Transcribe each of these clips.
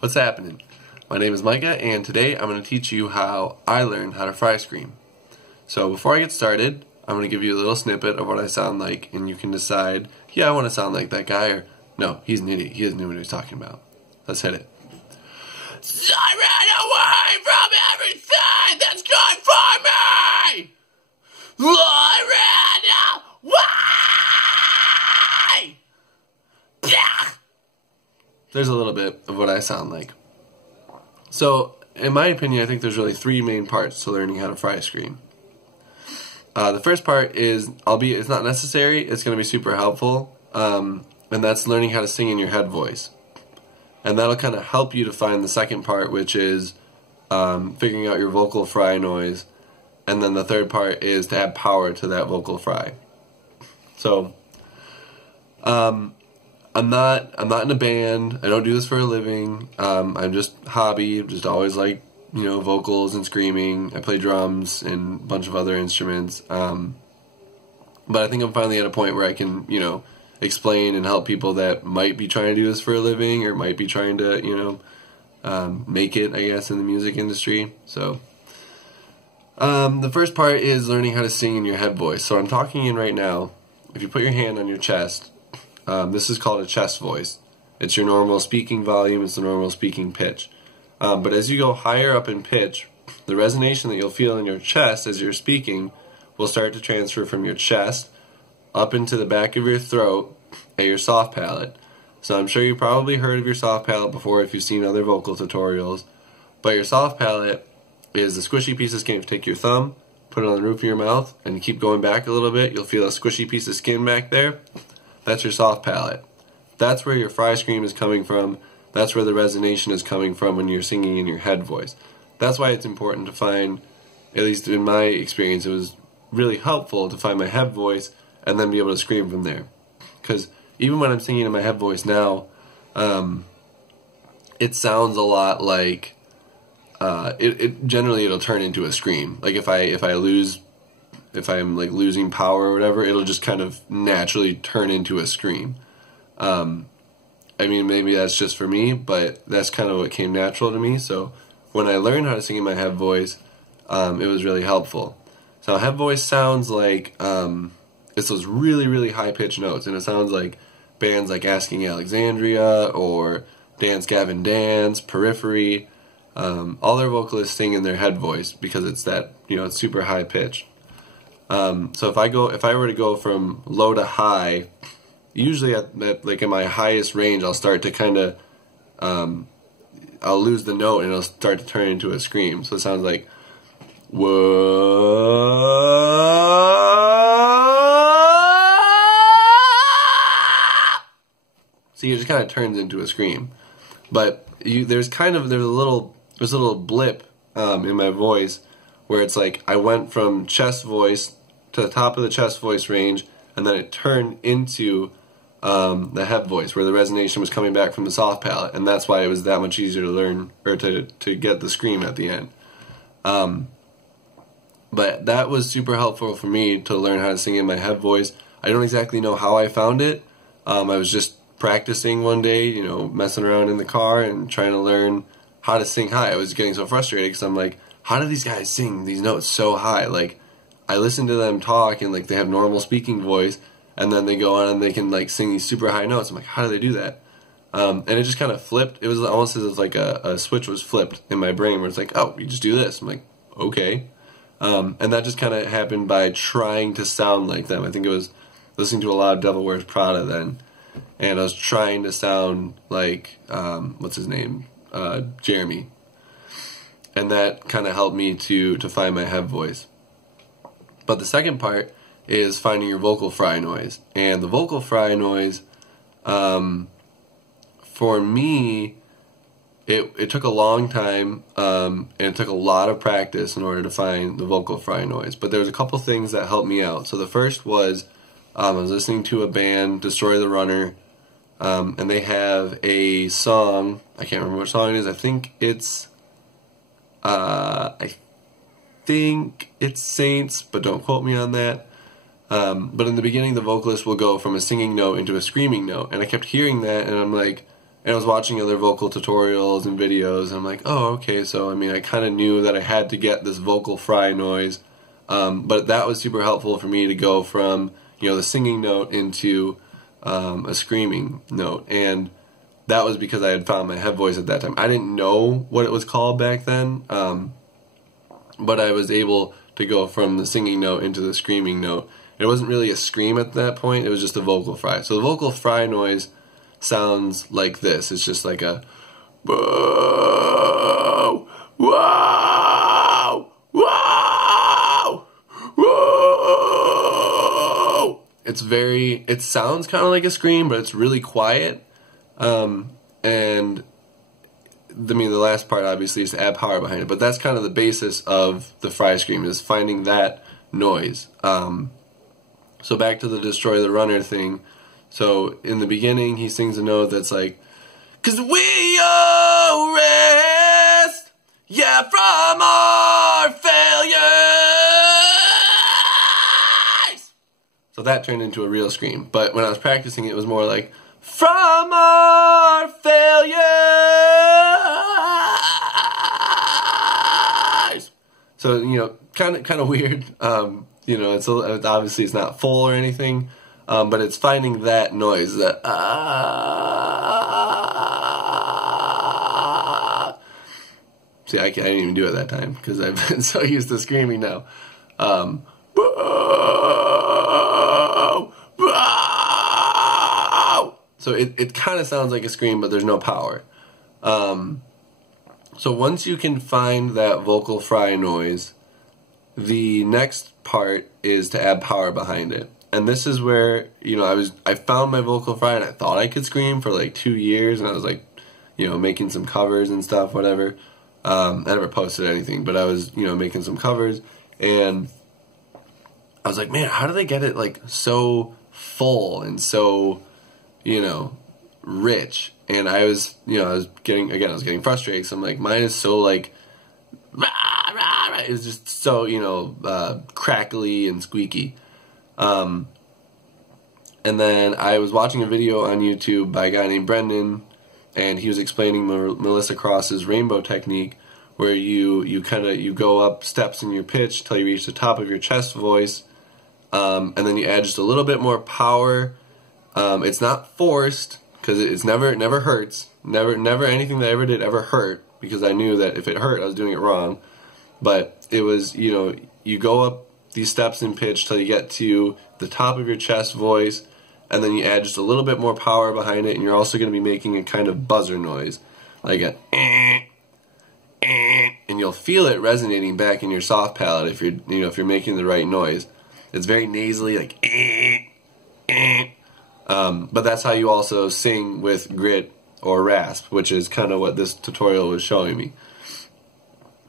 What's happening? My name is Micah, and today I'm going to teach you how I learned how to fry scream. So before I get started, I'm going to give you a little snippet of what I sound like, and you can decide, yeah, I want to sound like that guy, or no, he's an idiot, he doesn't know what he's talking about. Let's hit it. So I ran away from everything that's good for me! I ran away! Yeah! There's a little bit of what I sound like. So, in my opinion, I think there's really three main parts to learning how to fry scream. The first part is, albeit it's not necessary, it's going to be super helpful, and that's learning how to sing in your head voice. And that'll kind of help you to find the second part, which is figuring out your vocal fry noise. And then the third part is to add power to that vocal fry. So, I'm not in a band. I don't do this for a living. I'm just hobby. Just always like, vocals and screaming. I play drums and a bunch of other instruments. But I think I'm finally at a point where I can, explain and help people that might be trying to do this for a living or might be trying to, make it, I guess, in the music industry. So, the first part is learning how to sing in your head voice. So I'm talking in right now. If you put your hand on your chest, this is called a chest voice. It's your normal speaking volume, it's the normal speaking pitch. But as you go higher up in pitch, the resonation that you'll feel in your chest as you're speaking will start to transfer from your chest up into the back of your throat at your soft palate. So I'm sure you've probably heard of your soft palate before if you've seen other vocal tutorials. But your soft palate is the squishy piece of skin. If you take your thumb, put it on the roof of your mouth, and keep going back a little bit, you'll feel a squishy piece of skin back there. That's your soft palate. That's where your fry scream is coming from. That's where the resonation is coming from when you're singing in your head voice. That's why it's important to find, at least in my experience, it was really helpful to find my head voice and then be able to scream from there. Because even when I'm singing in my head voice now, it sounds a lot like, generally it'll turn into a scream. Like if I'm like losing power or whatever, it'll just kind of naturally turn into a scream. I mean, maybe that's just for me, but that's kind of what came natural to me. So when I learned how to sing in my head voice, it was really helpful. So head voice sounds like, it's those really, really high-pitched notes, and it sounds like bands like Asking Alexandria or Dance Gavin Dance, Periphery. All their vocalists sing in their head voice because it's that, it's super high-pitched. So if I were to go from low to high, usually like in my highest range, I'll start to kind of, I'll lose the note and it'll start to turn into a scream. So it sounds like, whoa. So it just kind of turns into a scream. But there's a little blip in my voice where it's like I went from chest voice to the top of the chest voice range, and then it turned into the head voice, where the resonation was coming back from the soft palate, and that's why it was that much easier to learn, or to get the scream at the end. But that was super helpful for me to learn how to sing in my head voice. I don't exactly know how I found it. I was just practicing one day, messing around in the car and trying to learn how to sing high. I was getting so frustrated because I'm like, how do these guys sing these notes so high? Like, I listen to them talk and like they have normal speaking voice, and then they go on and they can like sing these super high notes. I'm like, how do they do that? And it just kind of flipped. It was almost as if like a switch was flipped in my brain where it's like, oh, you just do this. I'm like, okay. And that just kind of happened by trying to sound like them. I think it was listening to a lot of Devil Wears Prada then, and I was trying to sound like, what's his name? Jeremy. And that kind of helped me to find my head voice. But the second part is finding your vocal fry noise. And the vocal fry noise, for me, it took a long time, and it took a lot of practice in order to find the vocal fry noise. But there was a couple things that helped me out. So the first was, I was listening to a band, Destroy the Runner, and they have a song, I can't remember what song it is, I think it's Saints, but don't quote me on that. But in the beginning, the vocalist will go from a singing note into a screaming note, and I kept hearing that, and I'm like, And I was watching other vocal tutorials and videos, and I'm like, oh, okay, so I mean, I kind of knew that I had to get this vocal fry noise, but that was super helpful for me to go from, you know, the singing note into a screaming note, and that was because I had found my head voice at that time. I didn't know what it was called back then, but I was able to go from the singing note into the screaming note. It wasn't really a scream at that point, it was just a vocal fry. So the vocal fry noise sounds like this. It's just like a whoa, whoa, whoa, whoa. It sounds kind of like a scream, but it's really quiet. And I mean, the last part obviously is to add power behind it, but that's kind of the basis of the fry scream, is finding that noise. So back to the Destroy the Runner thing. So in the beginning, he sings a note that's like, 'cause we all rest, yeah, from our failures. So that turned into a real scream. But when I was practicing, it was more like, from our failures. So, you know, kind of weird. You know, it's obviously it's not full or anything, but it's finding that noise, that See, I didn't even do it that time because I've been so used to screaming now. So it kind of sounds like a scream, but there's no power. So once you can find that vocal fry noise, the next part is to add power behind it. And this is where, you know, I found my vocal fry and I thought I could scream for like 2 years, and I was like, you know, making some covers and stuff, whatever. I never posted anything, but I was, you know, making some covers, and I was like, man, how do they get it like so full and so, you know, rich? And I was, you know, I was getting frustrated. So I'm like, mine is so like, rah, rah, rah. It's just so, you know, crackly and squeaky. And then I was watching a video on YouTube by a guy named Brendan, and he was explaining Melissa Cross's rainbow technique, where you go up steps in your pitch till you reach the top of your chest voice, and then you add just a little bit more power. It's not forced, because it never hurts. Never anything that I ever did ever hurt, because I knew that if it hurt, I was doing it wrong. But it was, you know, you go up these steps in pitch till you get to the top of your chest voice, and then you add just a little bit more power behind it, and you're also going to be making a kind of buzzer noise, like a and you'll feel it resonating back in your soft palate if you're making the right noise. It's very nasally, like but that's how you also sing with grit or rasp, which is kind of what this tutorial was showing me.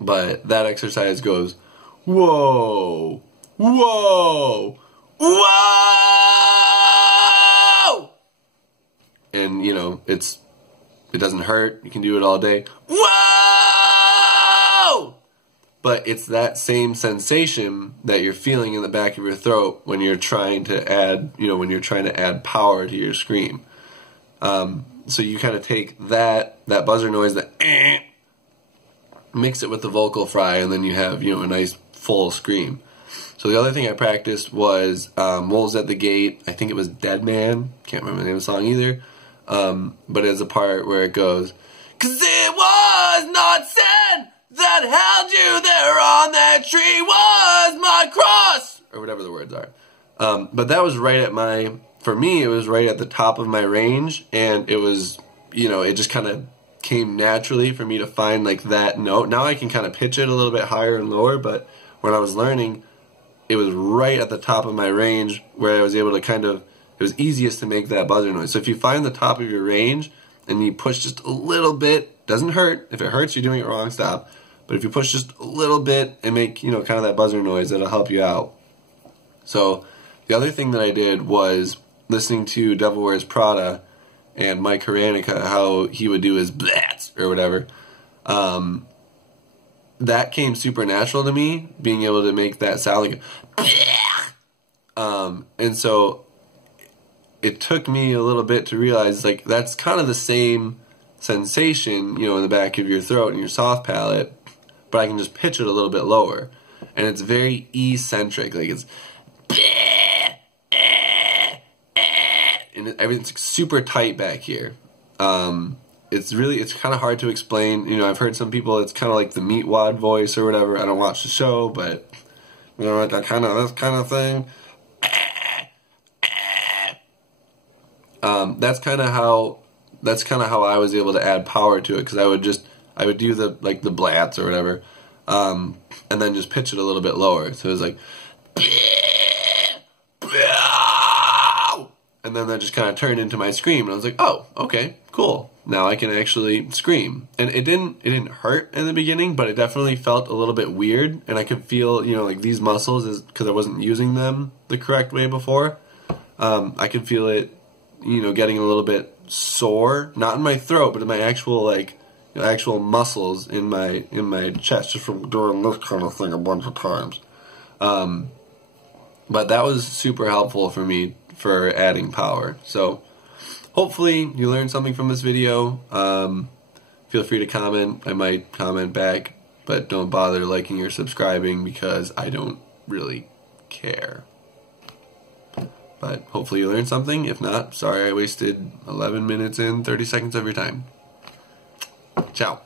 But that exercise goes, whoa, whoa, whoa, and you know, it doesn't hurt. You can do it all day. Whoa! But it's that same sensation that you're feeling in the back of your throat when you're trying to add, you know, when you're trying to add power to your scream. So you kind of take that buzzer noise, mix it with the vocal fry, and then you have, you know, a nice full scream. So the other thing I practiced was Wolves at the Gate. I think it was Dead Man. Can't remember the name of the song either. But it's a part where it goes, 'cause it was not sin that held you there on that tree, was my cross, or whatever the words are. But that was right at for me, it was right at the top of my range, and it was, you know, it just kind of came naturally for me to find like that note. Now I can kind of pitch it a little bit higher and lower, but when I was learning, it was right at the top of my range where I was able to it was easiest to make that buzzer noise. So if you find the top of your range and you push just a little bit, doesn't hurt. If it hurts, you're doing it wrong, stop. But if you push just a little bit and make, you know, kind of that buzzer noise, that'll help you out. So the other thing that I did was listening to Devil Wears Prada and Mike Haranica, how he would do his blats or whatever. That came super natural to me, being able to make that sound like and so it took me a little bit to realize, like, that's kind of the same sensation, you know, in the back of your throat and your soft palate, but I can just pitch it a little bit lower. And it's very eccentric, like it's, and everything's super tight back here. It's kind of hard to explain. You know, I've heard some people, it's kind of like the meatwad voice or whatever. I don't watch the show, but you know, like this kind of thing. That's kind of how I was able to add power to it, because I would do the blats or whatever, and then just pitch it a little bit lower. So it was like, and then that just kind of turned into my scream, and I was like, oh, okay, cool. Now I can actually scream. And it didn't hurt in the beginning, but it definitely felt a little bit weird, and I could feel, you know, like these muscles, is because I wasn't using them the correct way before. I could feel it, you know, getting a little bit sore, not in my throat, but in my actual, like, you know, actual muscles in my chest, just from doing this kind of thing a bunch of times. But that was super helpful for me for adding power. So hopefully you learned something from this video. Feel free to comment. I might comment back, but don't bother liking or subscribing because I don't really care. But hopefully you learned something. If not, sorry I wasted 11 minutes and 30 seconds of your time. Ciao.